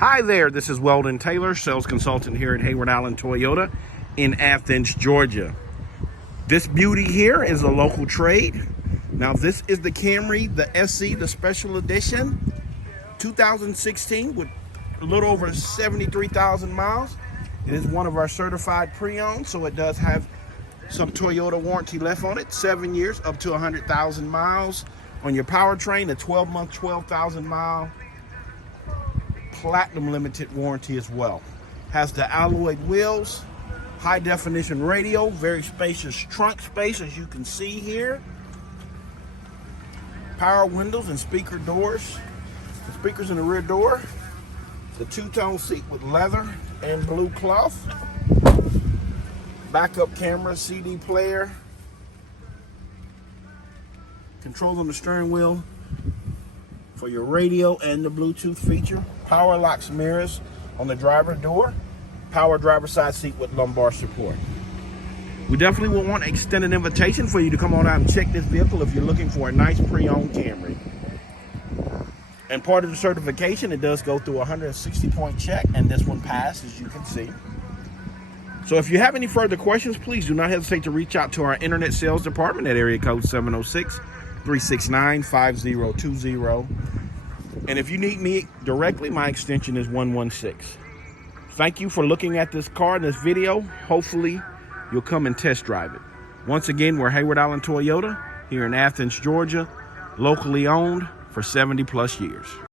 Hi there, this is Weldon Taylor, sales consultant here at Heyward Toyota in Athens, Georgia. This beauty here is a local trade. Now this is the Camry, the SC, the special edition, 2016 with a little over 73,000 miles. It is one of our certified pre-owned, so it does have some Toyota warranty left on it, 7 years up to 100,000 miles. On your powertrain, a 12-month, 12,000 mile platinum limited warranty as well. Has the alloy wheels, high definition radio, very spacious trunk space as you can see here. Power windows and speaker doors. The speakers in the rear door. The two-tone seat with leather and blue cloth. Backup camera, CD player. Controls on the steering wheel for your radio and the Bluetooth feature. Power locks mirrors on the driver door. Power driver side seat with lumbar support. We definitely will want an extended invitation for you to come on out and check this vehicle if you're looking for a nice pre-owned Camry. And part of the certification, it does go through a 160-point check, and this one passed, as you can see. So if you have any further questions, please do not hesitate to reach out to our internet sales department at area code 706-369-5020. And if you need me directly, my extension is 116. Thank you for looking at this car in this video. Hopefully, you'll come and test drive it. Once again, we're Heyward Toyota here in Athens, Georgia, locally owned for 70 plus years.